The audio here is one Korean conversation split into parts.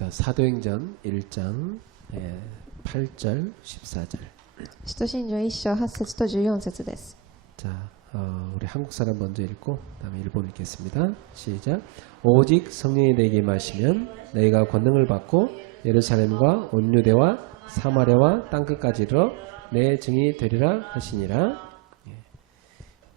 자, 사도행전 1장 8절 14절. 使徒信条1章8節と14節です。 자, 우리 한국 사람 먼저 읽고 그다음에 일본 읽겠습니다. 시작. 오직 성령이 내게 임하시면 너희가 권능을 받고 예루살렘과 온 유대와 사마리아와 땅끝까지 이르러 내 증인이 되리라 하시니라.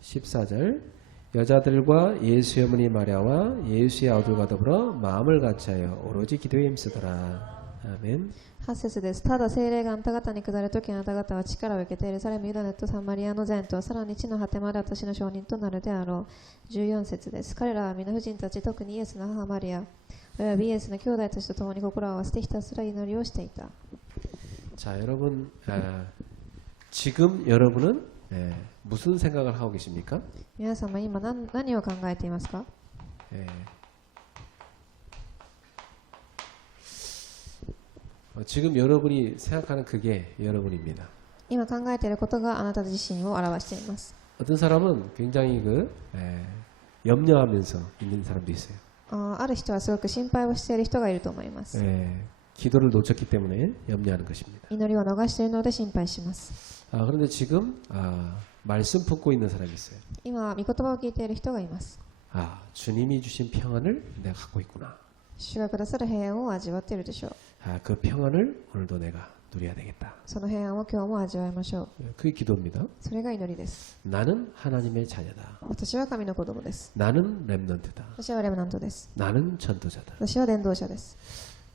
14절. 여자들과 예수의 어머니 마리아와 예수의 아들과 더불어 마음을 같이하여 오로지 기도에 힘쓰더라. 아멘. 8節です。ただ聖霊があなた方に下るときあなた方は力を受けてエルサレム、ユダネとサマリアの全とさらに地の果てまで私の証人となるであろう。14節です。彼らは皆婦人たち、特にイエスの母マリアおよびイエスの兄弟たちと共に心を合わせてひたすら祈りをしていた。 자, 여러분, 지금 여러분은 무슨 생각을 하고 계십니까? 皆様今何を考えていますか？ 지금 여러분이 생각하는 그게 여러분입니다. 今考えていることがあなた自身を表しています。 어떤 사람은 굉장히 염려하면서 있는 사람도 있어요. ある人はすごく心配をしている人がいると思います。 기도를 놓쳤기 때문에 염려하는 것입니다. 祈りを逃しているので心配します。 그런데 지금 말씀 품고 있는 사람이 있어요. 今、御言葉を聞いている人がいます。 주님이 주신 평안을 내가 갖고 있구나. 主がくださる平安を味わっているでしょう。 그 평안을 오늘도 내가 누려야 되겠다. その平安を今日も味わいましょう。 그게 기도입니다. それが祈りです。 나는 하나님의 자녀다. 私は神の子供です。 나는 렘넌트다. 私はレムナントです。 나는 전도자다. 私は伝道者です。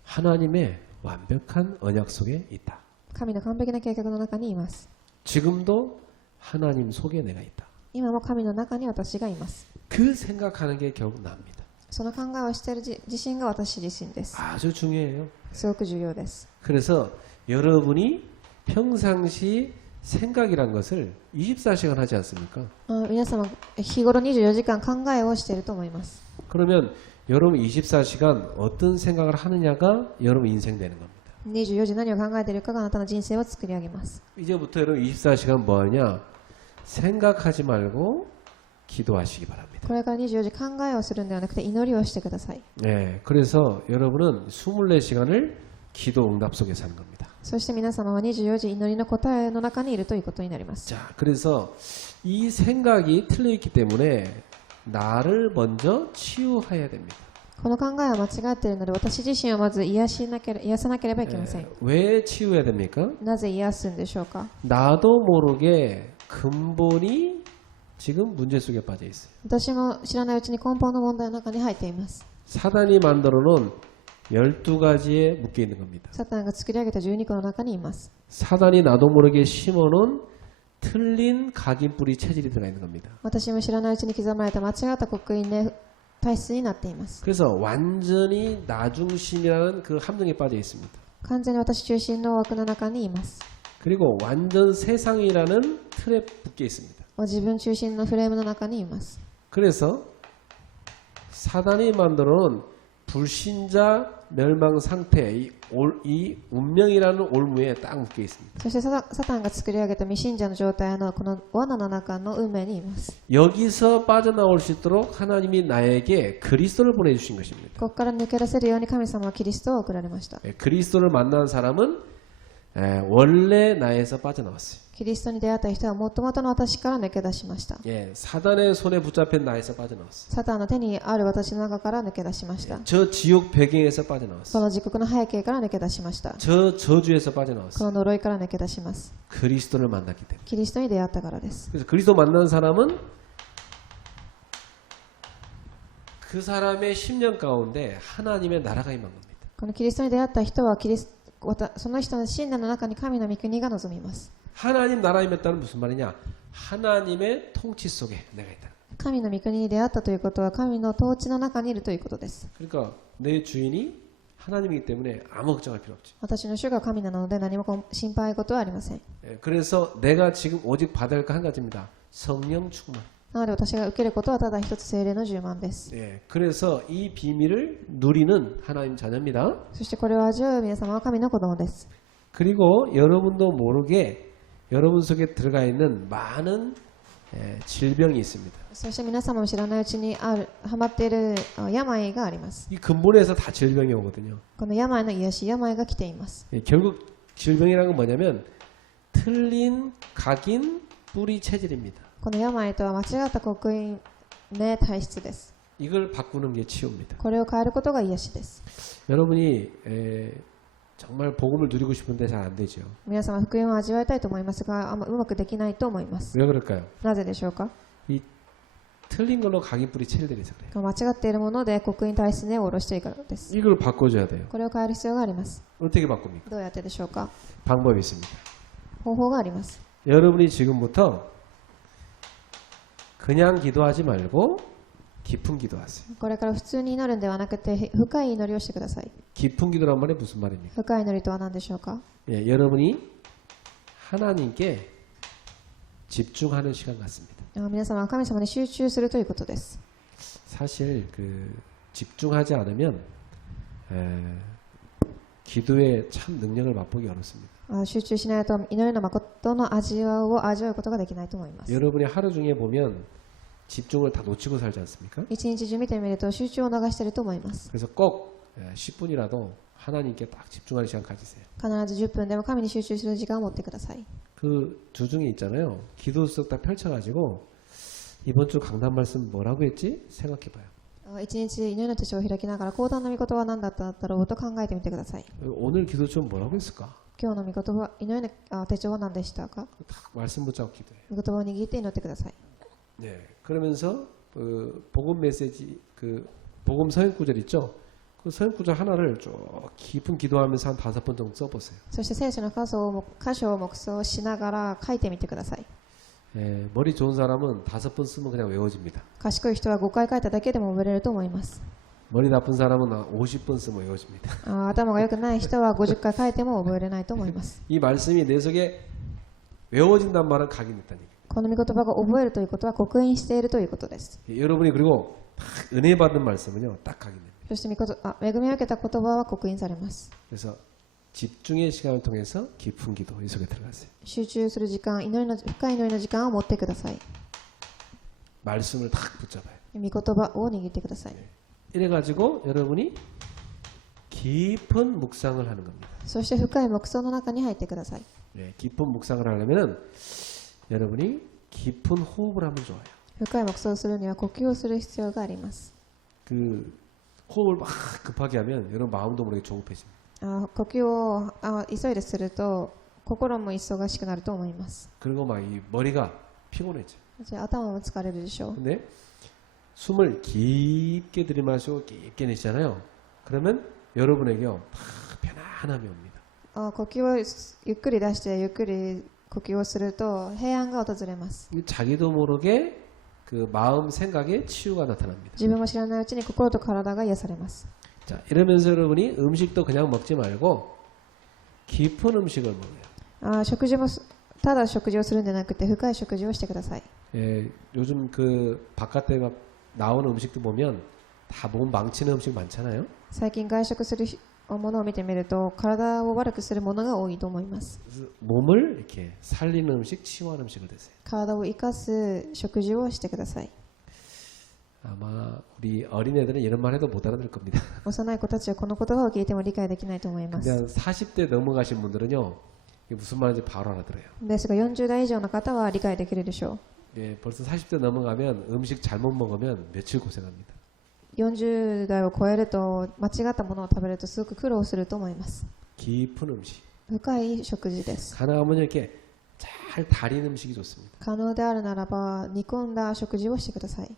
하나님의 완벽한 언약 속에 있다. 神の完璧な計画の中にいます。 지금도 하나님 속에 내가 있다. 今も神の中に私がいます。 그 생각하는 게 결국 나입니다. その考えをしている自身が私自身です。 아주 중요해요. すごく重要です。 그래서 여러분이 평상시 생각이란 것을 24시간 하지 않습니까? 皆様、日頃24時間考えをしていると思います。 그러면 여러분 24시간 어떤 생각을 하느냐가 여러분 인생 되는 겁니다. 24時何を考えているかがあなたの人生を作り上げます。 이제부터 여러분 24시간 뭐 하냐? 생각하지 말고 기도하시기 바랍니다. これから24時考えをするんではなくて祈りをしてください。 그래서 여러분은 24시간을 기도 응답 속에 사는 겁니다. そして皆様は24時祈りの答えの中にいるということになります。 자, 그래서 이 생각이 틀려 있기 때문에 나를 먼저 치유해야 됩니다. この考えは間違っているので私自身をまず癒さなければいけません。 왜 치유해야 됩니까? なぜ癒すんでしょうか？ 나도 모르게 근본이 지금 문제 속에 빠져 있어요. 私も知らないうちに根本の問題の中に入っています。 사단이 만들어 놓은 12가지에 묶여 있는 겁니다. サタンが作り上げた12個の中にいます。 사단이 나도 모르게 심어 놓은 틀린 각인뿌리 체질이 들어가 있는 겁니다. 私も知らないうちに刻まれた間違った刻印で体質になっています。 그래서 완전히 나중심이라는 그 함정에 빠져 있습니다. 完全に私中心の枠の中にいます。 그리고 완전 세상이라는 틀에 묶여 있습니다. 自分中心のフレームの中にいます。 그래서 사단이 만들어 놓은 불신자 멸망 상태, 이 운명이라는 올무에 딱 묶여 있습니다. そしてサタンが作り上げた未信者の状態のこの罠の中の運命にいます。 여기서 빠져나올 수 있도록 하나님이 나에게 그리스도를 보내주신 것입니다. ここから抜け出せるように神様はキリストを送られました。 그리스도를 만난 사람은 원래 나에서 빠져나왔어요. キリストに出会った人はもともとの私から抜け出しました。 사단의 손에 붙잡힌 나에서 빠져나왔어요. サタンの手にある私の中から抜け出しました。 저 지옥 배경에서 そ 빠져나왔어요. の時刻の背景から抜け出しました。 저 저주에서 こ 빠져나왔어요. の呪いから抜け出します。 그리스도를 만났기 때문에. キリストに出会ったからです。 그래서 그리스도 만난 사람은 그 사람의 10년 가운데 하나님의 나라가 임한 겁니다. このキリストに出会った人はその人の信念の中に神の御国が望みます。 하나님 나라 임했다는 무슨 말이냐? 하나님의 통치 속에 내가 있다. 神の御国に出会ったということは神の統治の中にいるということです。 그러니까 내 주인이 하나님이기 때문에 아무 걱정할 필요 없지. 私の主が神なので何も心配事はありません。 그래서 내가 지금 오직 받을 거 한 가지입니다. 성령 충만. なので私が受けることはただ一つ聖霊の充満です。 그래서 이 비밀을 누리는 하나님 자녀입니다. そしてこれを味わう皆様は神の子供です。 그리고 여러분도 모르게 여러분 속에 들어가 있는 많은 질병이 있습니다. そして皆様も知らないうちにハマっている病があります。 이 근본에서 다 질병이 오거든요. この病の癒し、病が来ています。 결국 질병이라는 건 뭐냐면 틀린 각인 뿌리 체질입니다. この病とは間違った刻印ね体質です。 이걸 바꾸는 게 치유입니다. これを変えることが癒しです。 여러분이 정말 복음을 누리고 싶은데 잘 안 되죠. 皆様福音を味わいたいと思いますが、うまくできないと思います。 왜 그럴까요? なぜでしょうか。 이 틀린 걸로 각인 뿌리 체질들이 있어요. 間違っているもので刻印体質根を下ろしているからです。 이걸 바꿔줘야 돼요. これを変える必要があります。 어떻게 바꿉니까? どうやってでしょうか。 방법이 있습니다. 方法があります。 여러분이 지금부터 그냥 기도하지 말고 깊은 기도하세요. これから普通に祈るんではなくて深い祈りをしてください。 깊은 기도란 말이 무슨 말입니까? 深い祈りとは何でしょうか。 여러분이 하나님께 집중하는 시간 같습니다. 皆様は神様に集中するということです。 사실 집중하지 않으면 기도의 참 능력을 맛보기 어렵습니다. 集中しないと祈りの誠の味を味わうことができないと思います。 여러분이 하루 중에 보면 집중을 다 놓치고 살지 않습니까? 一日中見てみると集中を逃していると思います。 그래서 꼭 10분이라도 하나님께 딱 집중하는 시간 가지세요. 必ず10分でも神に集中する時間を持ってください。 그 주중에 있잖아요. 기도 수석 딱 펼쳐가지고 이번 주 강단 말씀 뭐라고 했지? 생각해봐요. 一日祈りの手帳を開きながら講談の御言葉は何だっただろうと考えてみてください。 오늘 기도처럼 뭐라고 했을까? 今日の御言葉、祈りの手帳は何でしたか。 딱 말씀 붙잡고 기도해요. 御言葉を握って祈ってください。 네, 그러면서 복음 메시지 복음 서연 구절 있죠? 그 서연 구절 하나를 쭉 깊은 기도하면서 한 5번 정도 써보세요. そして聖書の箇所を黙想しながら書いてみてください。 머리 좋은 사람은 5번 쓰면 그냥 외워집니다. 賢い人は5回書いただけでも覚えれると思います。 머리 나쁜 사람은 50번 쓰면 외워집니다. 頭が良くない人は50回書いても覚えれないと思います。 이 말씀이 내 속에 외워진단 말은 각인했다는 얘기예요. この御言葉が覚えるということは刻印しているということです。 여러분이 그리고 딱 은혜 받은 말씀은요, 딱 각인됩니다. そして恵みを受けた言葉は刻印されます。 그래서 집중의 시간을 통해서 깊은 기도 이 속에 들어가세요. 集中する時間、深い祈りの時間を持ってください。 말씀을 딱 붙잡아요. 御言葉を握ってください。 이래가지고 여러분이 깊은 묵상을 하는 겁니다. そして深い黙想の中に入ってください。 깊은 묵상을 하려면 여러분이 깊은 호흡을 하면 좋아요. 深い黙想をするには呼吸をする必要があります。 그 호흡을 막 급하게 하면 여러분 마음도 모르게 조급해집니다. 呼吸を急いですると心も忙しくなると思います。 그리고 막 이 머리가 피곤해져. じゃあ頭も疲れるでしょう。 근데 숨을 깊게 들이마시고 깊게 내쉬잖아요. 그러면 여러분에게요 다 편안함이 옵니다. 呼吸をゆっくり出してゆっくり呼吸をすると平安が訪れます。 자기도 모르게 그 마음 생각에 치유가 나타납니다. 自分も知らないうちに心と体が癒されます。 자, 이러면서 여러분이 음식도 그냥 먹지 말고 깊은 음식을 먹어요. 食事もただ食事をするんじゃなくて深い食事をしてください。 요즘 그 바깥에 막 나오는 음식도 보면 다 몸 망치는 음식 많잖아요. 最近外食するものを見てみると体を悪くするものが多いと思います。 그래서 몸을 이렇게 살리는 음식, 치유하는 음식을 드세요. 体を生かす食事をしてください。 아마 우리 어린애들은 이런 말 해도 못 알아들 겁니다. 幼い子たちはこの言葉を聞いても理解できないと思いま 근데 す。 한 40대 넘어가신 분들은요, 이게 무슨 말인지 바로 알아들어요. ですが40代以上の方は理解できるでしょ 벌써 40대 넘어가면 음식 잘못 먹으면 며칠 고생합니다. う。40代を超えると間違ったものを食べるとすごく苦労すると思います。 깊은 음식. 深い食事です。 가능하면 이렇게 잘 달인 음식이 좋습니다. 可能であるならば煮込んだ食事をしてください。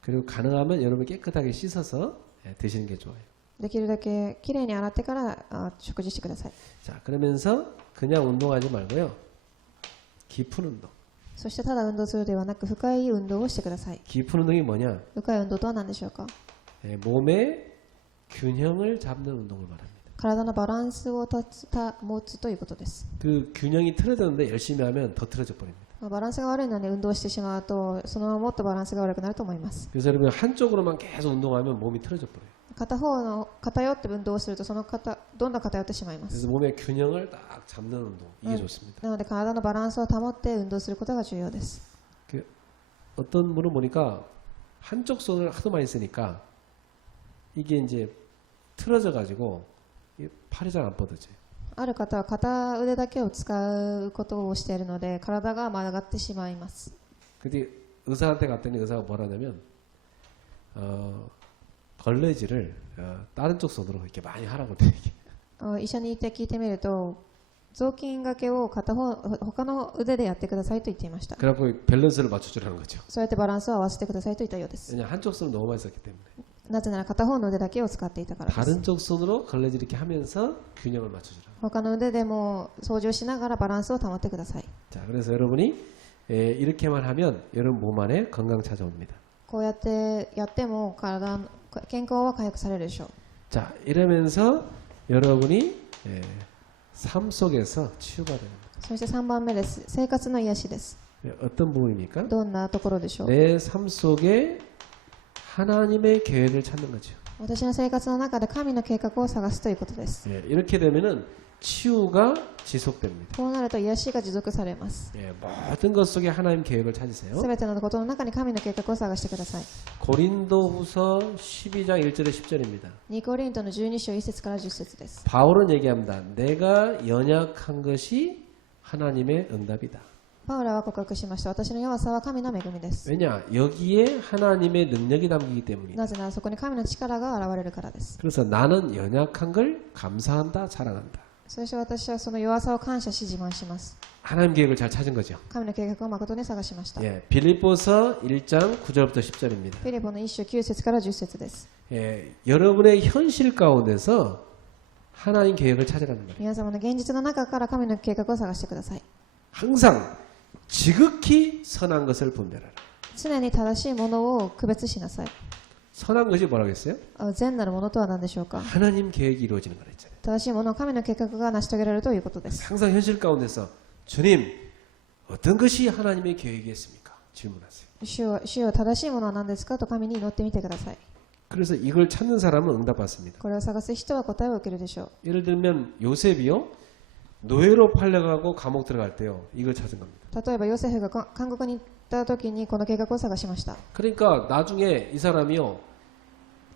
그리고 가능하면 여러분 깨끗하게 씻어서 드시는 게 좋아요. できるだけきれいに洗ってから食事してください。 자, 그러면서 그냥 운동하지 말고요. 깊은 운동. そしてただ運動するではなく深い運動をしてください。 깊은 운동이 뭐냐? 深い運動とは何でしょうか。 몸의 균형을 잡는 운동을 말합니다. 体のバランスを保つということです。 그 균형이 틀어졌는데 열심히 하면 더 틀어져 버립니다. バランスが悪いので運動してしまうとそのままもっとバランスが悪くなると思います。 그래서 여러분 한쪽으로만 계속 운동하면 몸이 틀어져 버려요. 片方の偏って運動をするとそのどんどん偏ってしまいます。 그래서 몸의 균형을 딱 잡는 운동 이게 좋습니다. なので体のバランスを保って運動することが重要です。 어떤 분은 보니까 한쪽 손을 하도 많이 쓰니까 이게 이제 틀어져 가지고 팔이 잘 안 뻗어져요. ある方は片腕だけを使うことをしているので体が曲がってしまいます。 근데 의사한테 갔더니 의사가 뭐라냐면 걸레질을 다른 쪽 손으로 이렇게 많이 하라고 돼. 医者に行って聞いてみると雑巾掛けを他の腕でやってくださいと言っていました。 그래갖고 밸런스를 맞춰주라는 거죠. そうやってバランスを合わせてくださいと言ったようです。 왜냐 한쪽 손을 너무 많이 썼기 때문에. なぜなら片方の腕だけを使っていたからです。 다른 쪽 손으로 걸레질 이렇게 하면서 균형을 맞춰주라. 他の腕でも掃除をしながらバランスを保ってください。 자, 그래서 여러분이 이렇게만 하면 여러분 몸 안에 건강 찾아옵니다. こうやってやっても健康は回復されるでしょう。 자, 이러면서 여러분이 삶 속에서 치유가 됩니다. そして3番目です。生活の癒しです。 어떤 부분입니까? どんなところでしょう。 내 삶 속에 하나님의 계획을 찾는 거죠. 私の生活の中で神の計画を探すということです。 이렇게 되면은 치유가 지속됩니다. こうなると癒しが持続されます。 모든 것 속에 하나님 계획을 찾으세요. すべてのことの中に神の計画を探してください。 고린도후서 12장 1절에 10절입니다. 2コリントの12章1節から10節です。 바울은 얘기합니다. 내가 연약한 것이 하나님의 응답이다. パウラは告白しました。私の弱さは神の恵みです。 왜냐? 여기에 하나님의 능력이 담기기 때문이다. なぜならそこに神の力が現れるからです。 그래서 나는 연약한 걸 감사한다, 자랑한다. そして私はその弱さを感謝し自慢します。 하나님 계획을 잘 찾은 거죠. 神の計画を誠に探しました。 빌립보서 1장 9절부터 10절입니다. フィリポの1章9節から10節です。 여러분의 현실 가운데서 하나님 계획을 찾으라는 거예요. 皆様の現実の中から神の計画を探してください。 항상 지극히 선한 것을 분별하라. 常に正しいものを区別しなさい。 선한 것이 뭐라고 했어요? 善なるものとは何でしょうか。 하나님 계획이 이루어지는 거라 했잖아요. 正しいものは神の計画が成し遂げられるということです。 항상 현실 가운데서 주님 어떤 것이 하나님의 계획이었습니까? 질문하세요. 主よ正しいものは何ですかと神に祈ってみてください。 그래서 이걸 찾는 사람은 응답받습니다. これを探す人は答えを受けるでしょう。 예를 들면 요셉이요 노예로 팔려가고 감옥 들어갈 때요 이걸 찾은 겁니다. 例えばヨセフが監獄に行った時にこの計画を探しました。 그러니까 나중에 이 사람이요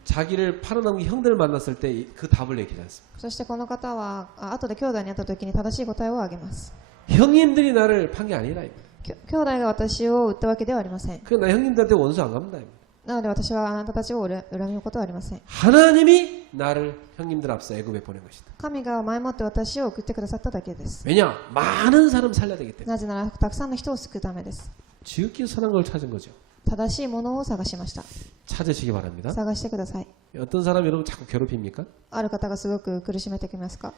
자기를 팔아넘긴 형들을 만났을 때 그 답을 얘기하지 않습니다. そしてこの方は後で兄弟に会った時に正しい答えをあげます。 형님들이 나를 판 게 아니라 입니다. 兄弟が私を売ったわけではありません。 그 나 형님들한테 원수 안 갚는다 입니다. なので私はあなたたちを恨むことはありません。 하나님이 나를 형님들 앞서 애굽에 보낸 것이다. 神が前もって私を送ってくださっただけです。 왜냐? 많은 사람 살려야 되기 때문에. なぜならたくさんの人を救うためです。 지극히 선한 걸 찾은 거죠. 正しいものを探しました。 찾으시기 바랍니다. 探してください。 어떤 사람 여러분 자꾸 괴롭힙니까? ある方がすごく苦しめてきますか。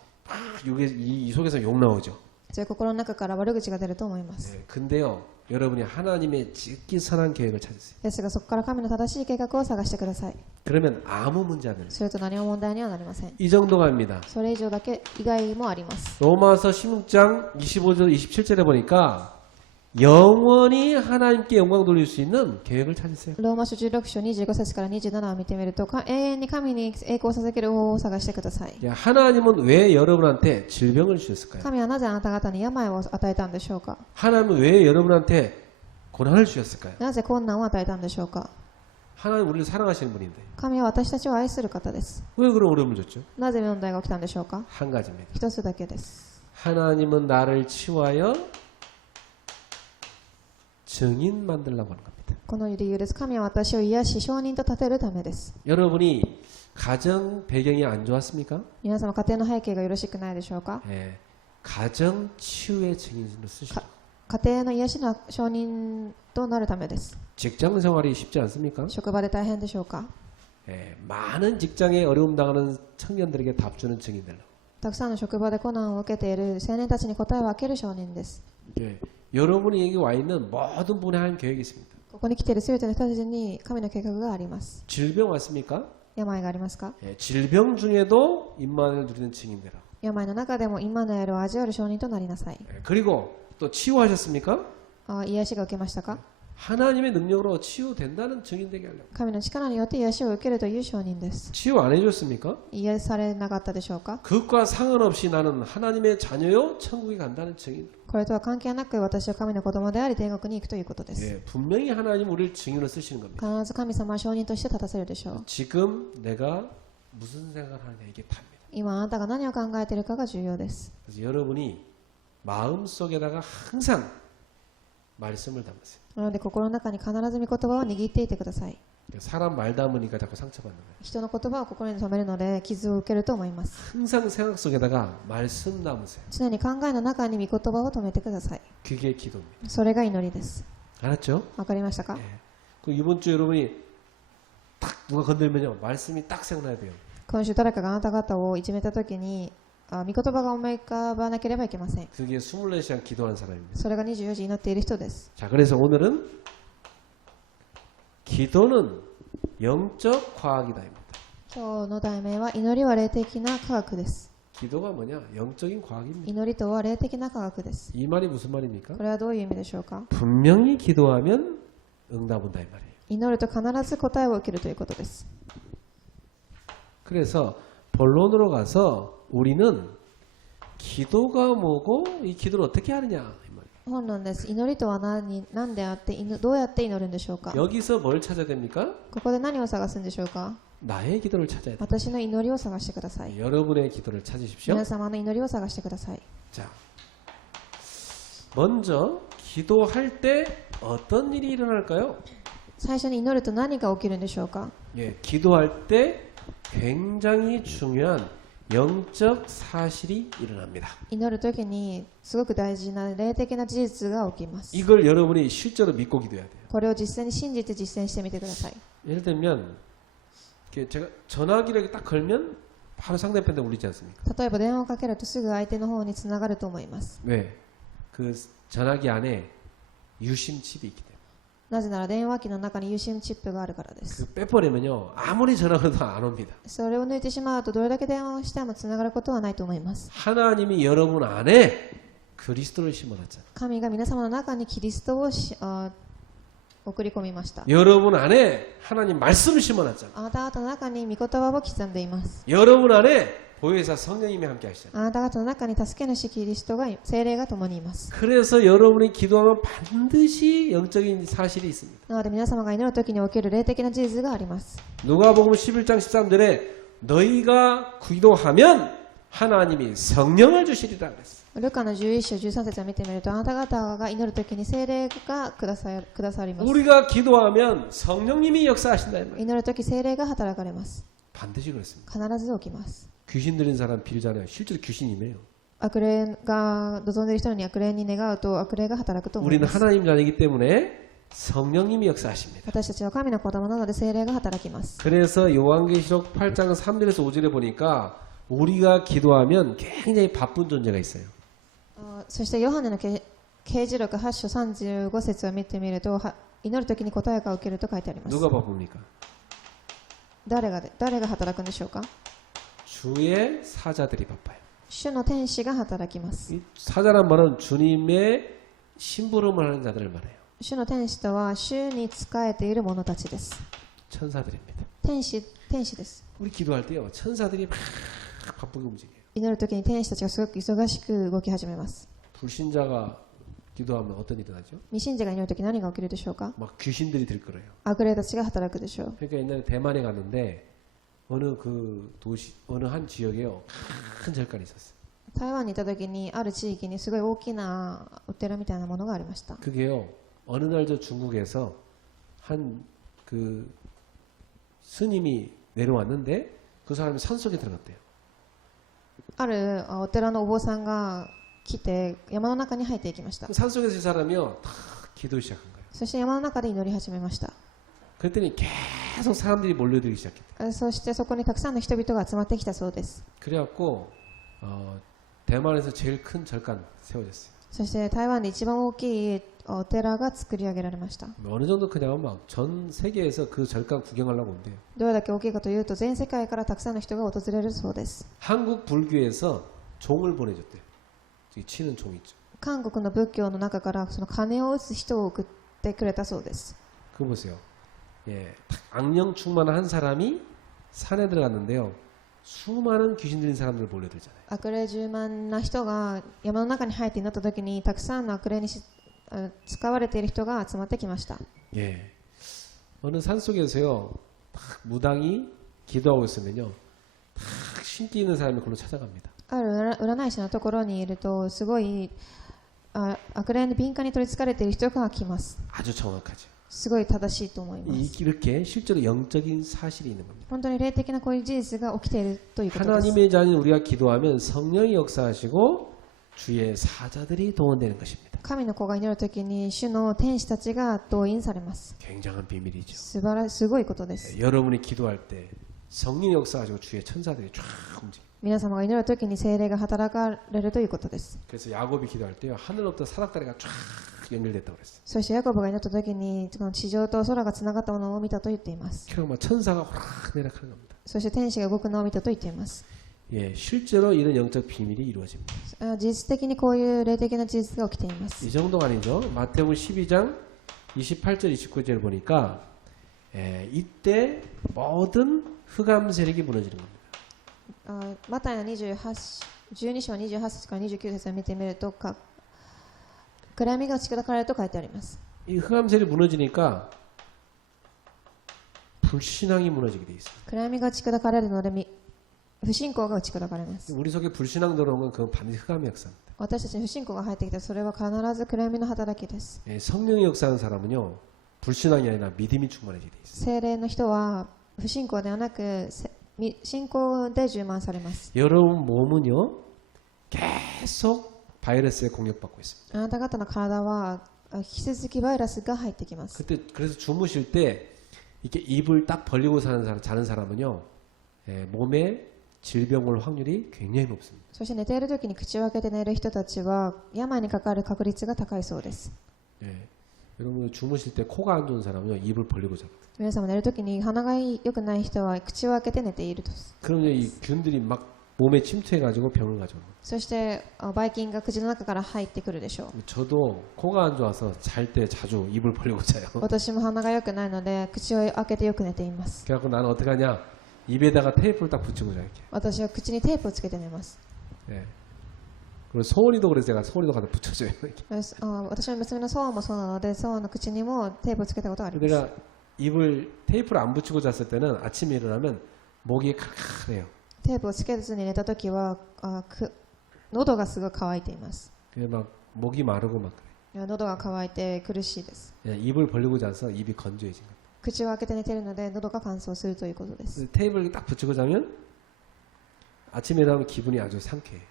이 속에서 욕 나오죠. それ心の中から悪口が出ると思います。 근데요 여러분이 하나님의 지극히 선한 계획을 찾으세요. ですがそこから神の正しい計画を探してください。 그러면 아무 문제 안 됩니다. それと何も問題にはなりません。 이 정도가 아닙니다. それ以上だけ以外もあります。 로마서 16장 25절 27절에 보니까 영원히 하나님께 영광 돌릴 수 있는 계획을 찾으세요. ローマ書16章25節から27を見てみると永遠に神に栄光を捧げる方法を探してください。 하나님은 왜 여러분한테 질병을 주셨을까요? 神はなぜあなた方に病を与えたんでしょうか。 하나님은 왜 여러분한테 고난을 주셨을까요? なぜ困難を与えたんでしょうか。 하나님 우리를 사랑하시는 분인데 神は私たちを愛する方です。 왜 그런 어려움을 줬죠? なぜ問題が起きたんでしょうか。 한 가지입니다. 一つだけです。 하나님은 나를 치유하여 증인 만들려고 하는 겁니다. この理由です。神は私を癒し証人と立てるためです。 여러분이 가정 배경이 안 좋았습니까? 皆様家庭の背景がよろしくないでしょうか。 가정 치유의 증인으로 쓰시오. 家庭の癒しの証人となるためです。 직장 생활이 쉽지 않습니까? 職場で大変でしょうか。 많은 직장에 어려움 당하는 청년들에게 답 주는 증인들. たくさんの職場で困難を受けている青年たちに答えを開ける証人です。 여러분이 여기 와 있는 모든 분의 하나님 계획이 있습니다. ここに来ているすべての人たちに神の計画があります。 질병 왔습니까? 病がありますか。 질병 중에도 임만을 누리는 증인되라. 病の中でもインマヌエルを味わえる証人となりなさい。 그리고 또 치유하셨습니까? 癒しが受けましたか。 하나님의 능력으로 치유된다는 증인 되게 하려고. 神の力によって癒しを受けるという証人です。 치유 안 해줬습니까? 癒されなかったでしょうか。 그것과 상관없이 나는 하나님의 자녀요 천국에 간다는 증인. これとは関係なく私は神の子供であり天国に行くということです。 예, 분명히 하나님 우리를 증인으로 쓰시는 겁니다. 必ず神様は証人として立たせるでしょう。 지금 내가 무슨 생각을 하느냐 이게 답니다. 今あなたが何を考えているかが重要です。 그래서 여러분이 마음 속에다가 항상 말씀을 담으세요. なので心の中に必ず御言葉を握っていてください。 사람 말 담으니까 자꾸 상처받는 거예요. 人の言葉を心に留めるので傷を受けると思います。 항상 생각 속에다가 말씀 담으세요. 常に考えの中に御言葉を留めてください。 그게 기도입니다. それが祈りです。 알았죠? わかりましたか。 예. 그 이번 주 여러분이 딱 누가 건들면요 말씀이 딱 생각나야 돼요. 今週誰かがあなた方をいじめたときに御言葉が思い浮かばなければいけません。 그게 24시간 기도한 사람입니다. それが24時祈っている人です。 자, 그래서 오늘은 기도는 영적 과학이다입니다. 今日の題名は祈りは霊的な科学です。 기도가 뭐냐? 영적인 과학입니다. 祈りとは霊的な科学です。 이 말이 무슨 말입니까? これはどういう意味でしょうか。 분명히 기도하면 응답 온다 이 말이에요. 祈ると必ず答えを受けるということです。 그래서 본론으로 가서 우리는 기도가 뭐고 이 기도를 어떻게 하느냐 이 말이에요. 本論です。祈りとは何であってどうやって祈るんでしょうか。 여기서 뭘 찾아야 됩니까? ここで何を探すんでしょうか。 나의 기도를 찾아야 돼요. 私の祈りを探してください。 여러분의 기도를 찾으십시오. 皆様の祈りを探してください。 자, 먼저 기도할 때 어떤 일이 일어날까요? 最初に祈ると何が起きるんでしょうか。 예, 기도할 때 굉장히 중요한 영적 사실이 일어납니다. 祈るときにすごく大事な霊的な事実が起きます。 이걸 여러분이 실제로 믿고 기도해야 돼요. これを実際に信じて実践してみてください。 예를 들면 이렇게 제가 전화기를 이렇게 딱 걸면 바로 상대편에 울리지 않습니까? 例えば電話をかけるとすぐ相手の方につながると思います。 왜? 그 전화기 안에 유심 칩이 있기 때문에. なぜなら電話機の中に 유심チップがあるからです。 그 빼버리면요 아무리 전화 걸어도 안 옵니다. それを抜いてしまうとどれだけ電話をしてもつながることはないと思います。 하나님이 여러분 안에 그리스도를 심어놨잖아요. 神が皆様の中にキリストを送り込みました。 여러분 안에 하나님 말씀을 심어놨잖아요. あなた方の中に御言葉を刻んでいます。 여러분 안에 보혜사 성령님이 함께 하시잖아요. あなた方の中に助け主キリストが聖霊が共にいます。 그래서 여러분이 기도하면 반드시 영적인 사실이 있습니다. なので皆様が祈るときにおける霊的な事実があります。 누가복음 11장 13절에 너희가 기도하면 하나님이 성령을 주시리라 그랬어요. ルカの11章13節を見てみるとあなた方が祈るときに聖霊がくださります。 우리가 기도하면 성령님이 역사하신다 이 말이에요. 祈るとき聖霊が働かれます。 반드시 그렇습니다. 必ず起きます。 귀신 들린 사람 빌잖아요. 실제로 귀신이네요. 悪霊が望んでいる人に悪霊に願うと悪霊が働くと思い 우리는 ます。 하나님 자녀이기 때문에 성령님이 역사하십니다. 私たちは神の子供なので聖霊が働きます。 그래서 요한계시록 8장 3절에서 5절에 보니까 우리가 기도하면 굉장히 바쁜 존재가 있어요. そしてヨハネの啓示録8章35節を見てみると祈るときに答えが受けると書いてあります。 누가 바쁩니까? 誰が働くんでしょうか。 주의 사자들이 바빠요. 主の天使が働きます。 이 사자란 말은 주님의 심부름을 하는 자들을 말해요. 主の天使とは主に仕えている者たちです。 천사들입니다. 天使です。 우리 기도할 때요. 천사들이 막 바쁘게 움직여요. 祈るときに天使たちがすごく忙しく動き始めます。 불신자가 기도하면 어떤 일이 나죠? 未信者が祈るとき何が起きるでしょうか。 막 귀신들이 들 거래요. 悪霊たちが働くでしょう。 그러니까 옛날에 대만에 갔는데 어느 그 도시 어느 한 지역에요. 큰 절간이 있었어요. 台湾にいたときにある地域にすごい大きなお寺みたいなものがありました。 그게요. 어느 날 저 중국에서 한 그 스님이 내려왔는데 그 사람이 산속에 들어갔대요. あるお寺のお坊さんが来て山の中に入っていきました。 그 산속에서 이 사람이요. 다 기도 시작한 거예요. そして山の中で祈り始めました。 그랬더니 계속 사람들이 몰려들기 시작했대요. そしてそこにたくさんの人々が集まってきたそうです。 그래갖고 대만에서 제일 큰 절간 세워졌어요. そして台湾で一番大きいお寺が作り上げられました。 어느 정도 그냥 막 전 세계에서 그 절간 구경하려고 온대요. どれだけ大きいかというと全世界からたくさんの人が訪れるそうです。 한국 불교에서 종을 보내줬대요. 이 치는 종 있죠. 韓国の仏教の中からその鐘を打つ人をってくれたそうです。 그거 보세요. 예, 악령 충만한 한 사람이 산에 들어갔는데요. 수많은 귀신 들린 사람들 몰려들잖아요. 悪霊充満な人が山の中に入っていなった時にたくさんの悪霊に使われている人が集まってきました。 예, 어느 산 속에서요, 딱 무당이 기도하고 있으면요, 딱 신기 있는 사람이 그걸로 찾아갑니다. ある占い師のところにいるとすごい悪霊に敏感に取り憑かれている人が来ます。 아주 정확하죠. すごい正しいと思います。 이렇게 실제로 영적인 사실이 있는 겁니다. 本当に霊的なこういう事実が起きているということです。 하나님의 자녀인 우리가 기도하면 성령이 역사하시고 주의 사자들이 동원되는 것입니다. 神の子が祈るときに主の天使たちが動員されます。 굉장한 비밀이죠. すごいことです。 여러분이 기도할 때 성령 역사하시고 주의 천사들이 쫙 움직여요. 皆様が祈るときに聖霊が働かれるということです。 그래서 야곱이 기도할 때요, 하늘로부터 사닥다리가 쫙 연결됐다고 그랬어요. そしてヤコブが祈ったときにこの地上と空がつながったものを見たと言っています。 그냥 막 천사가 호락 내려가는 겁니다. そして天使が動くのを見たと言っています。 예, 실제로 이런 영적 비밀이 이루어집니다. 事実的にこういう霊的な事実が起きています。 이 정도가 아니죠. 마태복음 12장 28절 29절 보니까 이때 모든 흑암 세력이 무너지는 겁니다. マタイの12章28節から29節を見てみると暗闇が打ち砕かれると書いてあります。 이 흑암 세력이 무너지니까 불신앙이 무너지게 돼 있어요. 暗闇が打ち砕かれるので不信仰が打ち砕かれます。 우리 속에 불신앙 들어온 건 그건 반드시 흑암의 역사입니다. 私たちに不信仰が入ってきたそれは必ず暗闇の働きです。 예, 성령의 역사하는 사람은요, 불신앙이 아니라 믿음이 충만해지게 돼 있어요. 聖霊の人は不信仰ではなく信仰で充満されます。 여러분 몸은요, 계속 바이러스에 공격받고 있습니다. あなた方の体は引き続きバイラスが入ってきます。 그래서 주무실 때 이렇게 입을 딱 벌리고 자는 사람은요, 몸에 질병 올 확률이 굉장히 높습니다. そして寝ている時に口を開けて寝る人たちは病にかかる確率が高いそうです。 예, 여러분 주무실 때 코가 안 좋은 사람은요, 입을 벌리고 자요. 皆様寝る時に鼻が良くない人は口を開けて寝ていると。 그러면 이 균들이 막 몸에 침투해가지고 병을 가져옵니다. そしてばい菌が口の中から入ってくるでしょう。 저도 코가 안 좋아서 잘 때 자주 입을 벌리고 자요. 私も鼻が良くないので口を開けてよく寝ています。 그래갖고 나는 어떻게 하냐, 입에다가 테이프를 딱 붙이고 자 이렇게. 私は口にテープをつけて寝ます。 예. 그리고 소원이도 그래서 제가 소원이도 갖다 붙여줘요. 이렇게. 私の娘のソワもそうなのでソワの口にもテープをつけたことがあります。 내가 입을 테이프를 안 붙이고 잤을 때는 아침에 일어나면 목이 칼칼해요. テープをつけずに寝た時は喉がすごい乾いています。 그게 막 목이 마르고 막 그래. 喉が渇いて苦しいです。 예, 입을 벌리고 자서 입이 건조해진 겁니다. 口を開けて寝ているので喉が乾燥するということです。 테이프를 딱 붙이고 자면 아침에 일어나면 기분이 아주 상쾌해요.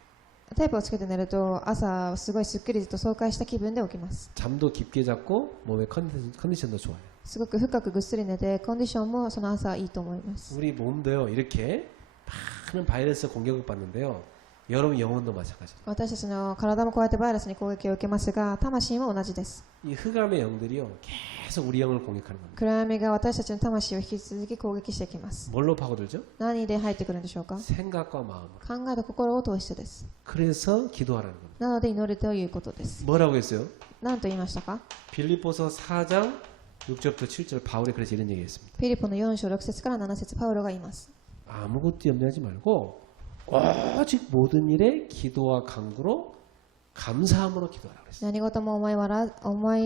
テープをつけて寝ると朝すごいすっきりと爽快した気分で起きます。 잠도 깊게 잤고 몸의 컨디션도 좋아요. すごく深くぐっすり寝てコンディションもその朝いいと思います。 우리 몸도요, 이렇게 많은 바이러스 공격을 받는데요. 여러분 영혼도 마찬가지입니다. 私たちの体もこうやってバイラスに攻撃を受けますが魂も同じです。 이 흑암의 영들이요, 계속 우리 영을 공격하는 겁니다. 暗闇が私たちの魂を引き続き攻撃してきます。 뭘로 파고들죠? 何で入ってくるんでしょうか。 생각과 마음. 考えと心を通してです。 그래서 기도하라는 겁니다. なので祈るということです。 뭐라고 했어요? 何と言いましたか。 빌립보서 4장 6절부터 7절 바울이 그래서 이런 얘기했습니다. フィリポの4章6節から7節パウロが言います。 아무것도 염려하지 말고 오직 모든 일에 기도와 간구로 감사함으로 기도하라고 그랬어요. 何事も思い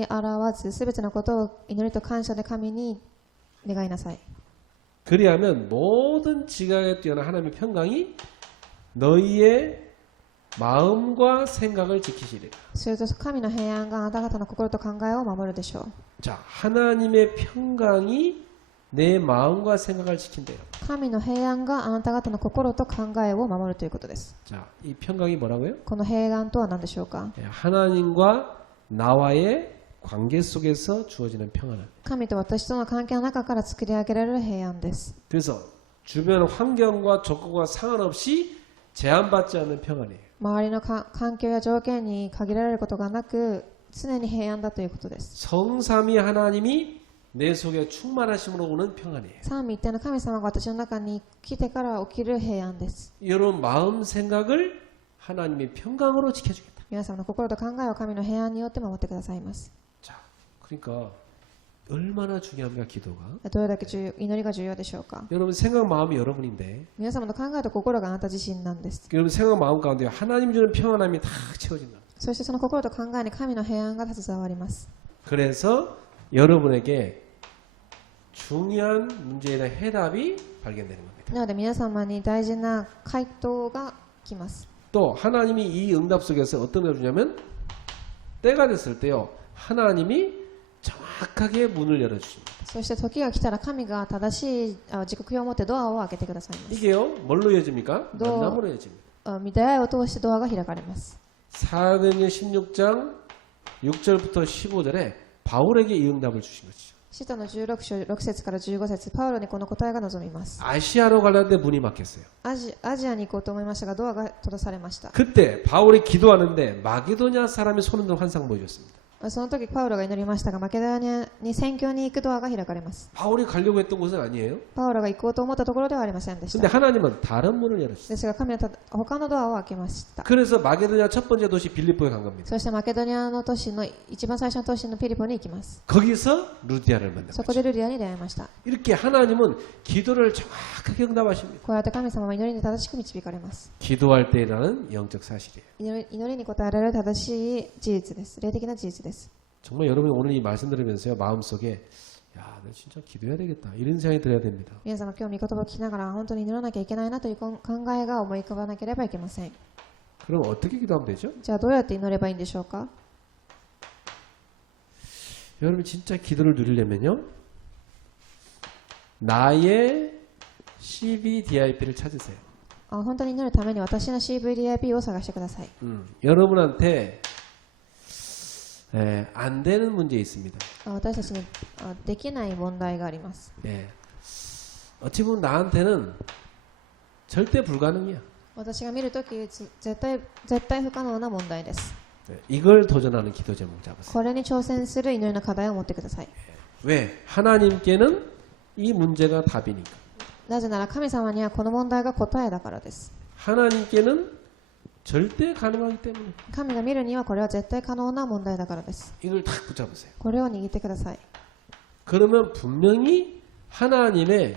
表わずすべてのことを祈りと感謝で神に願いなさい。 그리하면 모든 지각에 뛰어난 하나님의 평강이 너희의 마음과 생각을 지키시리라. すると神の平安があなた方の心と考えを守るでしょう。 자, 하나님의 평강이 내 마음과 생각을 지킨대요. 神の平安があなた方の心と考えを守るということです。 자, 이 평강이 뭐라고요? この平安とは何でしょうか。 하나님과 나와의 관계 속에서 주어지는 평안함. 神と私との関係の中から作り上げられる平安です。 그래서 주변 환경과 조건과 상관없이 제한받지 않는 평안이에요. 周りの環境や条件に限られることがなく常に平安だということです。 성삼위 하나님이 내 속에 충만하심으로 오는 평안이에요. 三位一体の神様が私の中に来てから起きる平安です。 여러분 마음 생각을 하나님의 평강으로 지켜주겠다. 皆様の心と考えを神の平安によって守ってくださいます。 자, 그러니까 얼마나 중요합니까 기도가? どれだけ祈りが重要でしょうか。 여러분 생각 마음이 여러분인데 皆様の考えと心があなた自身なんです。 여러분 생각 마음 가운데 하나님 주는 평안함이 다 채워진다. そしてその心と考えに神の平安が携わります。 그래서 여러분에게 중요한 문제에 대한 해답이 발견되는 겁니다. なので皆様に大事な回答が来ます。 또 하나님이 이 응답 속에서 어떤 걸 주냐면 때가 됐을 때요. 하나님이 정확하게 문을 열어주십니다. そして時が来たら神が正しい時刻表を持ってドアを開けてくださいます。 이게요. 뭘로 이어집니까? 너- 만남으로 이어집니다. 出会いを通してドアが開かれます。 사도행전 16장 6절부터 15절에 바울에게 이 응답을 주신 거죠. 使徒の16章6節から15節、パウロにこの答えが望みます。 아시아로 가려는데 문이 막혔어요. アジアに行こうと思いましたが、ドアが閉ざされました。 그때 바울이 기도하는데 마게도냐 사람이 손을 든 환상 보여줬습니다. その時パウロが祈りましたが、マケドニアに宣教に行くドアが開かれます。 바울이 가려고 했던 곳은 아니에요. パウロが行こうと思ったところではありませんでし 근데 た。 하나님은 다른 문을 열어주셨어요. ですが神は他のドアを開けました。 그래서 마게도냐 첫 번째 도시 빌립보에 간 겁니다. そしてマケドニアの都市の一番最初の都市のピリポに行きます。 거기서 루디아를 만난 そこ 거죠. でルディアに出会いました。 이렇게 하나님은 기도를 정확하게 응답하십니다. こうやって神様は祈りに正しく導かれます。 기도할 때라는 영적 사실이에요. 祈りに応えられる正しい事実です。霊的な事実です。 정말 여러분이 오늘 이 말씀 들으면서요 마음속에 야, 나 진짜 기도해야 되겠다 이런 생각이 들어야 됩니다. 皆様今日御言葉を聞きながら本当に祈らなきゃいけないなという考えが思い浮かばなければいけません。 그럼 어떻게 기도하면 되죠? じゃあどうやって祈ればいいんでしょうか。 여러분 진짜 기도를 누리려면요 나의 CBDIP를 찾으세요. 本当に祈るために私の CVDIP を探してください。 여러분한테 안 되는 문제 있습니다. 私たちにできない問題があります。 예. 어찌 보면 나한테는 절대 불가능이야. 私が見るとき絶対不可能な問題です。 예. 이걸 도전하는 기도 제목 잡으세요. これに挑戦する祈りの課題を持ってください。 왜? 하나님께는 이 문제가 답이니까. なぜなら神様にはこの問題が答えだからです。 하나님께는 절대 가능하기 때문에 神が見るにはこれは絶対可能な問題だからです。 이걸 딱 붙잡으세요. これを握ってください。 그러면 분명히 하나님의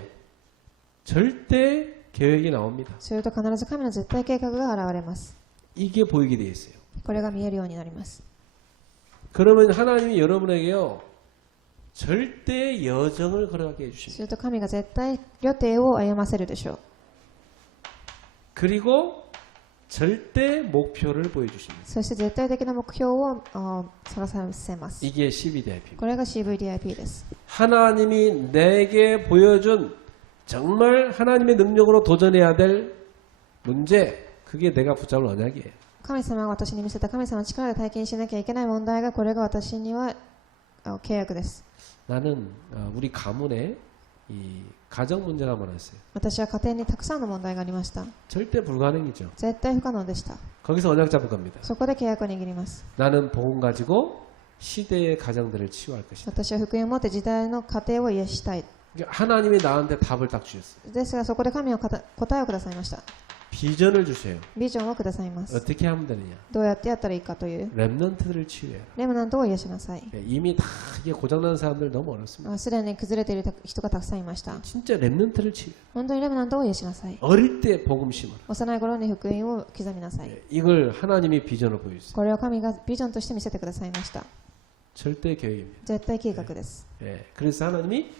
절대 계획이 나옵니다. すると必ず神の絶対計画が現れます。 이게 보이게 돼 있어요. これが見えるようになります。 그러면 하나님이 여러분에게요 절대 여정을 걸어가게 해주십니다. すると神が絶対予定を歩ませるでしょう。 그리고 절대 목표를 보여주십니다. そして絶対的な目標を探させます。 이게 CBDIP입니다. これが CVDIP です。 하나님이 내게 보여준 정말 하나님의 능력으로 도전해야 될 문제, 그게 내가 붙잡을 언약이에요. 神様が私に見せた神様の力で体験しなきゃいけない問題がこれが私には契約です。 나는 우리 가문에 이 가정 문제가 많았어요. 私は家庭にたくさんの問題がありました。 절대 불가능이죠. 絶対不可能でした。 거기서 언약 잡을 겁니다. そこで契約を握ります。 나는 복음 가지고 시대의 가정들을 치유할 것이다. 私は福音を持って時代の家庭を癒したい。 하나님이 나한테 답을 딱 주셨어요. ですがそこで神は答えをくださいました。 비전을 주세요. ビジョンをくださいます。 어떻게 하면 되느냐? どうやってやったらいいかという 렘넌트들을 치유해라. レムナントを癒しなさい。 이미 다 이게 고장난 사람들 너무 어렵습니다. すでに崩れている人がたくさんいました。 진짜 렘넌트를 치유해. 本当にレムナントを癒しなさい。 어릴 때 복음 심어라. 幼い頃に福音を刻みなさい。 이걸 하나님이 비전으로 보여주세요. これを神がビジョンとして見せてくださいました。 절대 계획입니다. 絶対計画です。 예, 그래서 하나님이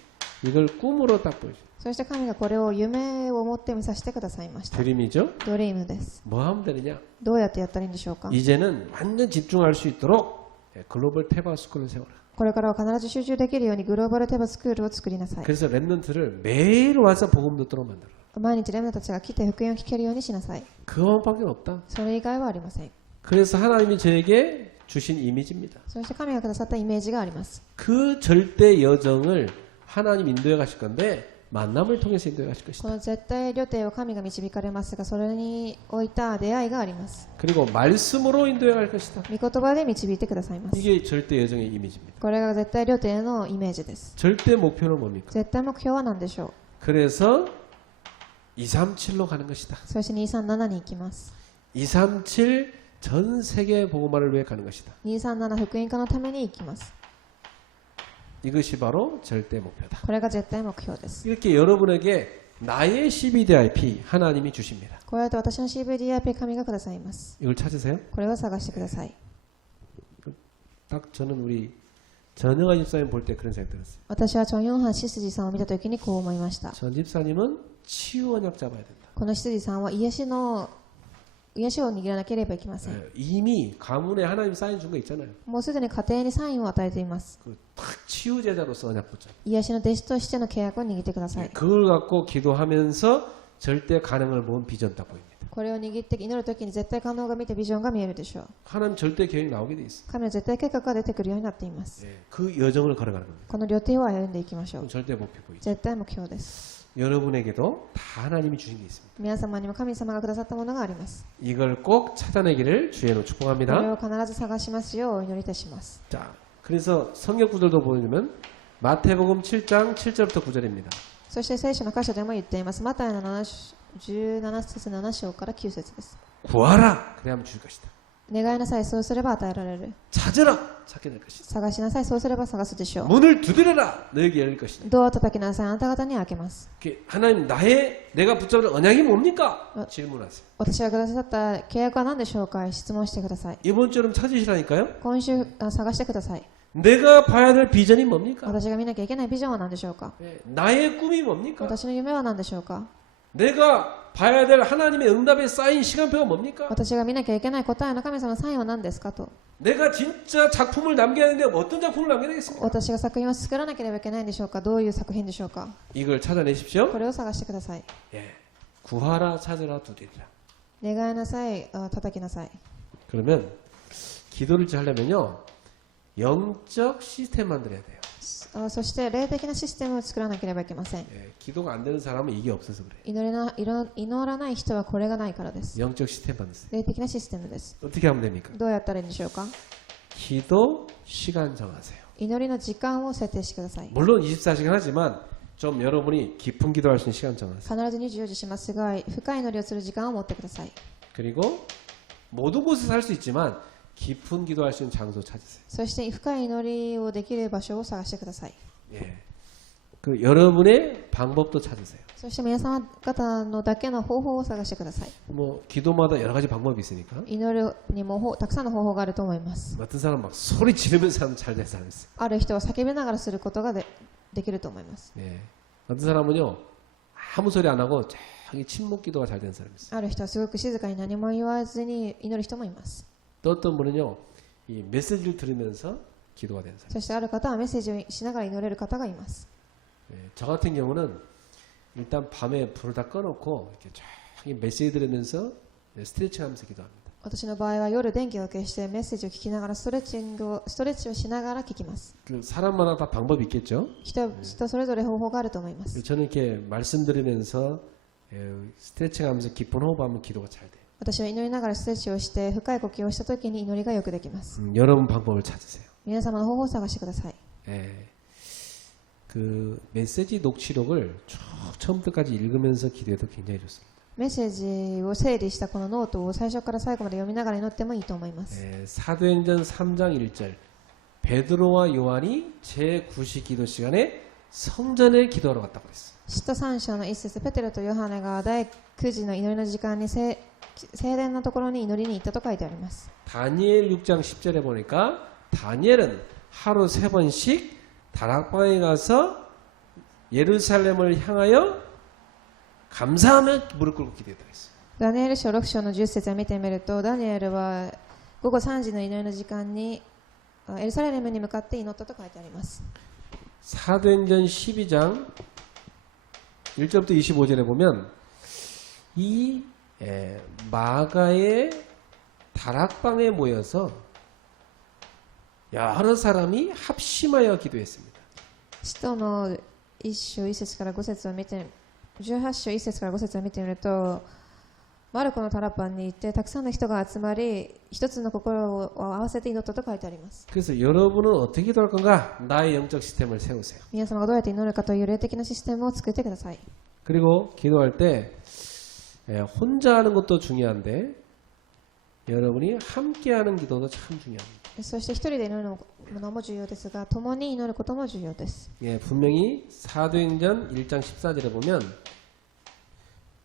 이걸 꿈으로 딱 보여주세요. そして神がこれを夢を持って見させてくださいました。 드림이죠? ドリームです。 뭐 하면 되느냐? どうやってやったらいいんでしょうか。 이제는 완전 집중할 수 있도록 글로벌 테바 스쿨을 세워라. これからは必ず集中できるようにグローバルテバスクールを作りなさい。 그래서 렘넌트를 매일 와서 복음 듣도록 만들어. 毎日レムナたちが来て福音を聞けるようにしなさい。 그것밖에 없다. それ以外はありません。 그래서 하나님이 저에게 주신 이미지입니다. そして神がくださったイメージがあります。 그 절대 여정을 하나님 인도해 가실 건데 만남을 통해서 인도해 가실 こ 것이다. の絶対旅程を神が導かれますが、それにおいた出会いがあります。 그리고 말씀으로 인도해 갈 것이다. 御言葉で導いてくださいます。 이게 절대 여정의 이미지입니다. これが絶対旅程のイメージです。 절대 목표는 뭡니까? 絶対目標は何でしょう。 그래서 237로 가는 것이다. そして237に行きます。 237 전 세계 복음화를 위해 가는 것이다. 237福音化のために行きます。 이것이 바로 절대 목표다. これが絶対目標です。 이렇게 여러분에게 나의 CBDIP 하나님이 주십니다. こうやって私の CVDIP 神がくださいます。 이걸 찾으세요? これを探してください。 딱 저는 우리 전영아 집사님 볼 때 그런 생각 들었어요. 私はチョン・ヨンハンシスジさんを見たときにこう思いました。 전 집사님은 치유원약 잡아야 된다. このシスジさんは癒しを握らなければいけません。 이미 가문에 하나님 사인 준 거 있잖아요. もうすでに家庭にサインを与えています。 딱 치유 제자로서 언약 붙잡. 癒しの弟子としての契約を握ってください。 그걸 갖고 기도하면서 절대 가능을 본 비전 딱 보입니다. これを握って祈るときに絶対可能が見てビジョンが見えるでしょう。 하나님 절대 계획 나오게 돼 있어. 神の絶対計画が出てくるようになっています。 그 여정을 걸어가는 겁니다. この旅程を歩んでいきましょう。 그건 절대 목표 보이죠. 絶対目標です。 여러분에게도 다 하나님이 주신 게 있습니다. 皆様にも神様がくださったものがあります。 이걸 꼭 찾아내기를 주의 이름으로 これ 축복합니다. を必ず探しますようお祈りいたします。 자, 그래서 성경 구절도 보면 마태복음 7장 7절부터 9절입니다. そして聖書の箇所でも言っています。マタイの17節7章から9節です。 구하라 그래야만 주실 것이다. 願いなさい、そうすれば与えられる。 찾으라 찾게 될 것이다. 探しなさい、そうすれば探すでしょう。 문을 두드려라 너에게 열릴 것이다. ドアを叩きなさい、あなた方に開けます。 이렇게 하나님 내가 붙잡는 언약이 뭡니까? 질문하세요. 私がくださった契約は何でしょうか？質問してください。 이번 주는 찾으시라니까요. 今週探してください。 내가 봐야 될 비전이 뭡니까? 私が見なきゃいけないビジョンは何でしょうか？ 나의 꿈이 뭡니까? 私の夢は何でしょうか？ 내가 봐야 될 하나님의 응답에 쌓인 시간표가 뭡니까? 私が見なきゃいけない答えの神様のサインは何ですかと。 내가 진짜 작품을 남겨야 하는데 어떤 작품을 남겨야 되겠습니까? 私が作品を作らなければいけないんでしょうか？どういう作品でしょうか？ 이걸 찾아내십시오. これを探してください。 예. 구하라 찾으라 두드리라. 願いなさい、叩きなさい。 그러면 기도를 하려면요 영적 시스템 만들어야 돼요. そして霊的なシステムを作らなければいけません。 예. 기도가 안 되는 사람은 이게 없어서 그래요. 祈らない人はこれがないからです。 영적 시스템 만드세요. 霊的なシステムです。 어떻게 하면 됩니까? どうやったらいいんでしょうか？ 기도 시간 정하세요. 祈りの時間を設定してください。 물론 24시간 하지만 좀 여러분이 깊은 기도할 수 있는 시간 정하세요. 必ず24時しますが、深い祈りをする時間を持ってください。 그리고 모든 곳에서 할 수 있지만 깊은 기도할 수 있는 장소 찾으세요. そして深い祈りをできる場所を探してください。 예. 그 여러분의 방법도 찾으세요. そして皆様方のだけの方法を探してください。 뭐 기도마다 여러 가지 방법이 있으니까 祈るにもたくさんの方法があると思います。 어떤 사람 막 소리 지르면서 하면 잘 되는 사람 있어요. ある人は叫びながらすることができると思います。 예. 어떤 사람은요 아무 소리 안 하고 저기 침묵 기도가 잘 되는 사람이 있어요. ある人はすごく静かに何も言わずに祈る人もいます。 또 어떤 분은요 이 메시지를 들으면서 기도가 되는 사람. そしてある方はメッセージをしながら祈れる方がいます。 예. 저 같은 경우는 일단 밤에 불을 다 꺼놓고 이렇게 저기 메시지 들으면서 스트레칭하면서 기도합니다. 私の場合は夜電気を消してメッセージを聞きながらストレッチをしながら聞きます。 그 사람마다 다 방법이 있겠죠. 人それぞれ方法があると思います。 저는 이렇게 말씀 들으면서 스트레칭하면서 깊은 호흡하면 기도가 잘 돼요. 私は祈りながらストレッチをして深い呼吸をした時に祈りがよくできます。 여러분 방법을 찾으세요. 皆様の方法を探してください。 예. 그 메시지 녹취록을 쭉 처음부터까지 읽으면서 기도해도 굉장히 좋습니다. メッセージを整理したこのノートを最初から最後まで読みながら祈ってもいいと思います。 예. 사도행전 3장 1절 베드로와 요한이 제9시 기도 시간에 성전에 기도하러 갔다고 그랬어요. 使徒3章の一節、ペテロとヨハネが第9時の祈りの時間に聖殿のところに祈りに行ったと書いてあります。 다니엘 6장 10절에 보니까 다니엘은 하루 3번씩 다락방에 가서 예루살렘을 향하여 감사하며 무릎 꿇고 기도했다고 했어요. ダニエル書6章の10節を見てみると、ダニエルは午後3時の祈りの時間にエルサレムに向かって祈ったと書いてあります。 사도행전 12장 1절부터 25절에 보면 이 마가의 다락방에 모여서 여러 사람이 합심하여 기도했습니다. 使徒の1章1節から5節を見て、18章1節から5節を見てみると、マルコのタラッパンに行ってたくさんの人が集まり、一つの心を合わせて祈ったと書いてあります。 그래서 여러분은 어떻게 기도할 건가? 나의 영적 시스템을 세우세요. 皆様がどうやって祈るかという霊的なシステムを作ってください。 그리고 기도할 때 혼자 하는 것도 중요한데 여러분이 함께하는 기도도 참 중요합니다. そして一人で祈るのも重要ですが、共に祈ることも重要です。 예, 분명히 사도행전 1장 14절에 보면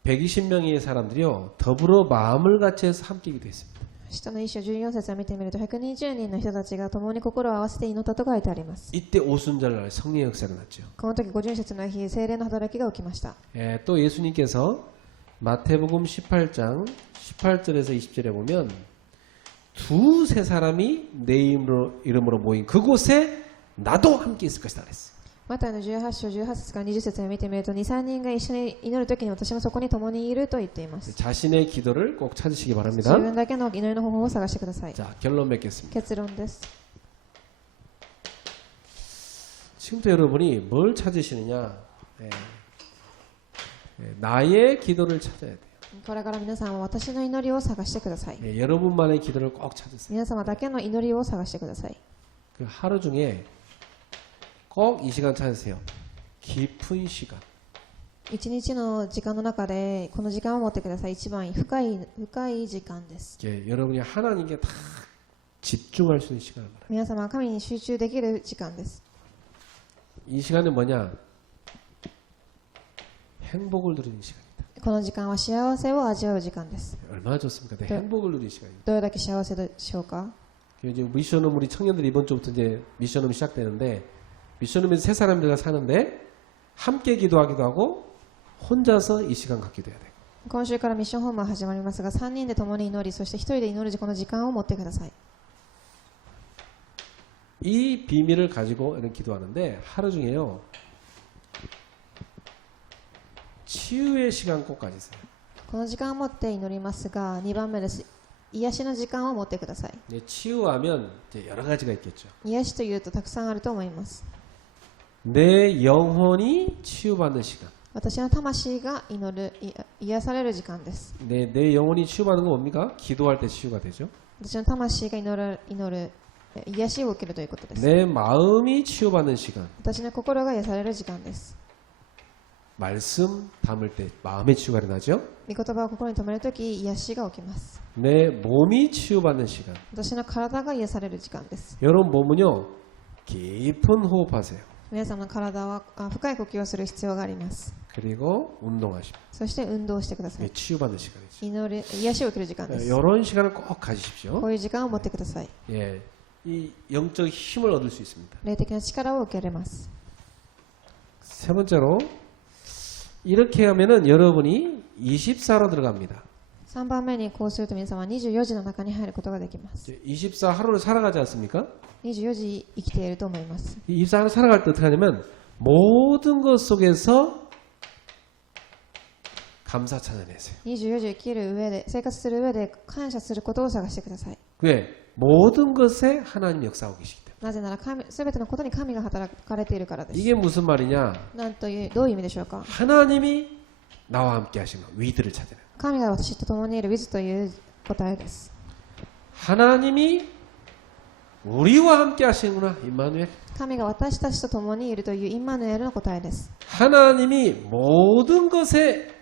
120명의 사람들이요 더불어 마음을 같이 해서 함께 기도했습니다. 使徒の一章14節を見てみると、120人の人たちが共に心を合わせて祈ったと書いてあります。 이때 오순절날 성령의 역사가 났죠. この時五旬節の日、聖霊の働きが起きました。 예, 또 예수님께서 마태복음 18장 18절에서 20절에 보면 두세 사람이 내 이름으로 모인 그곳에 나도 함께 있을 것이다 그랬어요. マタイの18章18節から20節を見てみると、2、3人が一緒に祈るときに私もそこに共にいると言っています。 자신의 기도를 꼭 찾으시기 바랍니다. 自分だけの祈りの方法を探してください。 자, 결론 맺겠습니다. 結論です。 지금부터 여러분이 뭘 찾으시느냐? 예. 예, 나의 기도를 찾아야 돼요. これから皆さんは私の祈りを探してください。 예, 여러분만의 기도를 꼭 찾으세요. 皆様だけの祈りを探してください。 그 하루 중에 꼭 이 시간 찾으세요. 깊은 시간. 一日の時間の中でこの時間を持ってください。一番深い時間です。 예, 여러분이 하나님께 다 집중할 수 있는 시간을 말해요. 皆様は神に集中できる時間です。 이 시간은 뭐냐? 행복을 누리는 시간입니다. この時間は幸せを味わう時間です。 얼마나 좋습니까? 네, 행복을 누리는 시간입니다. どれだけ幸せでしょうか。 이제 미션홈 우리 청년들이 이번 주부터 이제 미션홈이 시작되는데 미션홈에서 세 사람들과 사는데 함께 기도하기도 하고 혼자서 이 시간 갖기도 해야 돼요. 今週からミッションホームは始まりますが、3人で共に祈り、そして1人で祈るこの時間を持ってください。 이 비밀을 가지고 이런 기도하는데 하루 중에요 치유의 시간 꼭 가지세요. この時間を持って祈りますが、2番目です。癒しの時間を持ってください。 이제 치유하면 이제 여러 가지가 있겠죠. 癒しというとたくさんあると思います。 내 영혼이 치유받는 시간. 私の魂が祈る、癒される時間です。 내 영혼이 치유받는 건 뭡니까? 기도할 때 치유가 되죠. 私の魂が祈る癒しを受けるということです。 내 마음이 치유받는 시간. 私の心が癒される時間です。 말씀 담을 때 마음의 치유가 일어나죠. 御言葉を心に留めるとき、癒しが起きます。 내 몸이 치유받는 시간. 私の体が癒される時間です。 여러분 몸은요 깊은 호흡하세요. 皆様の体は深い呼吸をする必要があります。 그리고 운동하십시오. そして運動してください。 치유받는 시간이죠. 癒しを受ける時間です。 이런 시간을 꼭 가지십시오. こういう時間を持ってください。 예, 이 영적 힘을 얻을 수 있습니다. 霊的な力を受けられます。 세 번째로 이렇게 하면은 여러분이 24로 들어갑니다. 3番目にこうすると皆様は24時の中に入ることができます。 24 하루를 살아가지 않습니까? 24時生きていると思います。 이 24 하루 살아갈 때 어떻게 하냐면 모든 것 속에서 감사 찾아내세요. 24時生きる上で、生活する上で感謝することを探してください。 왜? 모든 것에 하나님 역사하고 계시기 때문에. なぜならすべてのことに神が働かれているからです。 이게 무슨 말이냐? どういう意味でしょうか。 하나님이 나와 함께 하시는 위드를 찾아내요. 神が私と共にいる with という答えです。 하나님이 우리와 함께 하시는구나. 임마누엘. 神が私たちと共にいるというインマヌエルの答えです。 하나님이 모든 것에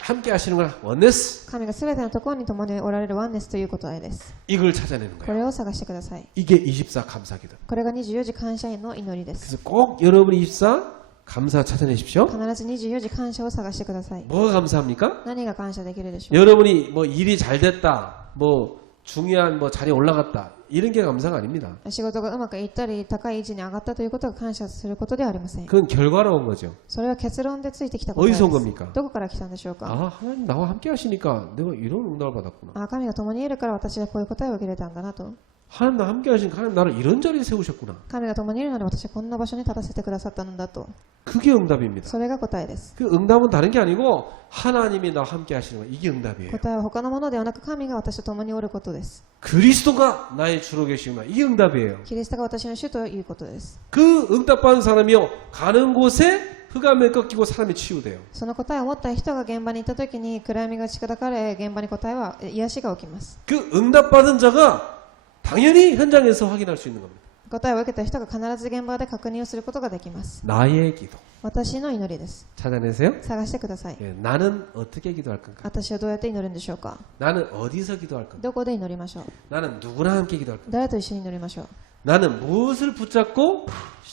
함께 하시는구나. 원네스. 神がすべてのところに共におられるワンネスという答えです。 이걸 찾아내는 こ 거예요. れを探してください。 이게 24 감사기도. これが24時感謝の祈りです。 그래서 꼭 여러분이 24 감사 찾아내십시오. 必ず24時感謝を探してください。 뭐가 감사합니까? 何が感謝できるでしょう。 여러분이 뭐 일이 잘 됐다. 뭐 중요한 뭐 자리에 올라갔다. 이런 게 감사가 아닙니다. 仕事がうまくいったり高い位置に上がったということが感謝することではありません。 그건 결과로 온 거죠. それは結論でついてきたことです。 어디서 온 겁니까? どこから来たんでしょうか。 아, 하나님 나와 함께 하시니까 내가 이런 응답을 받았구나. 神が共にいるから私はこういう答えを受けれたんだなと。 하나님 나와 함께 하시니까 하나님 나를 이런 자리에 세우셨구나. 神が共にいるので私はこんな場所に立たせてくださったのだと。 그게 응답입니다. それが答えです。 그 응답은 다른 게 아니고 하나님이 나와 함께 하시는 거 이게 응답이에요. 答えは他のものではなく神が私と共におることです。 그리스도가 나의 주로 계시구나. 이게 응답이에요. キリストが私の主ということです。 그 응답받은 사람이요 가는 곳에 흑암에 꺾이고 사람이 치유돼요. その答えを持った人が現場に行った時に暗闇が近づかれ、現場に答えは癒しが起きます。 그 응답받은 자가 당연히 현장에서 확인할 수 있는 겁니다. 答えを受けた人が必ず現場で確認をすることができます。 나의 기도 私の祈りです。 찾아내세요. 探してください。 예, 나는 어떻게 기도할 건가? 私はどうやって祈るんでしょうか。 나는 어디서 기도할 건가? どこで祈りましょう。 나는 누구랑 함께 기도할 건가? 誰と一緒に祈りましょう。 나는 무엇을 붙잡고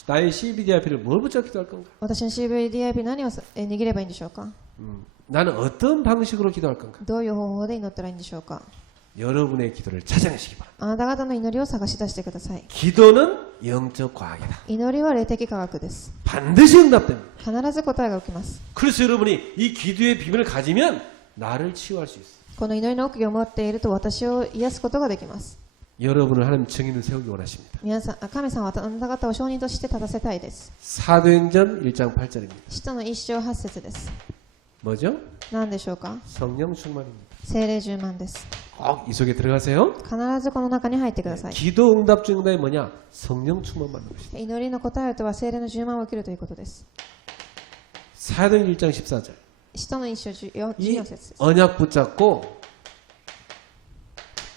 나의 CBDIP를 뭘 붙잡고 기도할 건가? 私の CVDIP 何を握ればいいんでしょうか。 나는 어떤 방식으로 기도할 건가? どういう方法で祈ったらいいんでしょうか。 여러분의 기도를 찾아내시기 바랍니다. あなた方の祈りを探し出してください。 기도는 영적 과학이다. 祈りは霊的科学です。 반드시 응답됩니다. 必ず答えが起きます。 그래서 여러분이 이 기도의 비밀을 가지면 나를 치유할 수 있어요. この祈りの奥義を持っていると私を癒すことができます。 여러분을 하나님 증인을 세우기 원하십니다. 皆さん、神様はあなた方を証人として立たせたいです。 사도행전 1장 8절입니다. 使徒の一章八節です。 뭐죠? 何でしょうか。 성령 충만입니다. 聖霊充満です。 꼭 이 속에 들어가세요. 必ずこの中に入ってください。 기도 응답 중 응답이 뭐냐? 성령 충만 받는 것이다. 祈りの答えとは聖霊の充満を受けるということです。 사도행전 1장 14절. 使徒の一章14 이 節です。 언약 붙잡고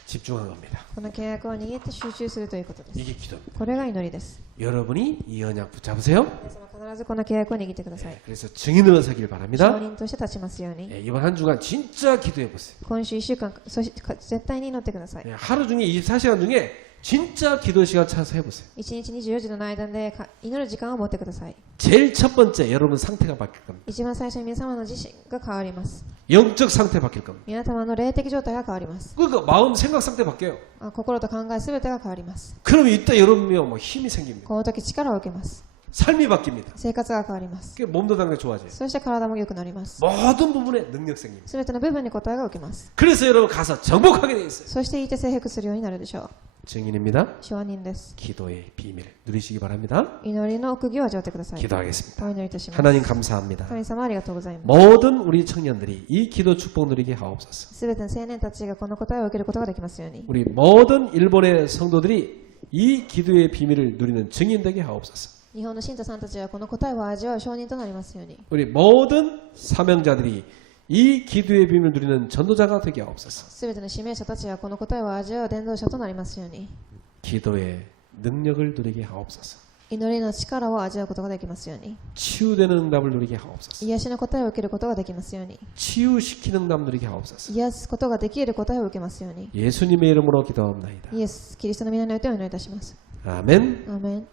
집중한 겁니다. この契約を握って集中するということです。 이게 기도입니다. これが祈りです。 여러분이 이 언약 붙잡으세요. 皆様必ずこの契約を握ってください。 그래서 증인으로 서길 証 바랍니다. 人として立ちますように。 이번 한 주간 진짜 기도해 보세요. 今週1週間、そして絶対に祈ってください。 하루 중에 24시간 중에 진짜 기도 시간 찾아서 해보세요. 1日24時の間で祈る時間を持ってください。 제일 첫 번째 여러분 상태가 바뀔 겁니다. 一番最初に皆様の自身が変わります。 영적 상태 바뀔 겁니다. 皆様の霊的状態が変わります。 그러니까 마음 생각 상태 바뀌어요. 心と考えすべてが変わります。 그럼 이때 여러분이 뭐 힘이 생깁니다. この時力を受けます。 삶이 바뀝니다. 生活が変わります。 그게 몸도 당장 좋아져요. そして体も良くなります。 모든 부분에 능력 생깁니다. すべての部分に答えが受けます。 그래서 여러분 가서 정복하게 돼 있어요. そしていて征服するようになるでしょう。 증인입니다. 証人です。 기도의 비밀 누리시기 바랍니다. 祈りの奥義を味わってください。 기도하겠습니다. お祈りいたします。 하나님 감사합니다. 神様ありがとうございます。 모든 우리 청년들이 이 기도 축복 누리게 하옵소서. すべての青年たちがこの答えを受けることができますように。 우리 모든 일본의 성도들이 이 기도의 비밀을 누리는 증인 되게 하옵소서. 日本の信徒さんたちはこの答えを味わう証人となりますように。 우리 모든 사명자들이 이 기도의 비밀을 누리는 전도자가 되게 하옵소서. すべての指名者たちはこの答えを味わう伝道者となりますように。 기도의 능력을 누리게 하옵소서. 祈りの力を味わうことができますように。 치유되는 응답을 누리게 하옵소서. 癒しの答えを受けることができますように。 치유시키는 응답 누리게 하옵소서. 癒すことができる答えを受けますように。 예수님의 이름으로 기도하옵나이다. イエス・キリストの皆によってお祈りいたします。 아멘. アーメン。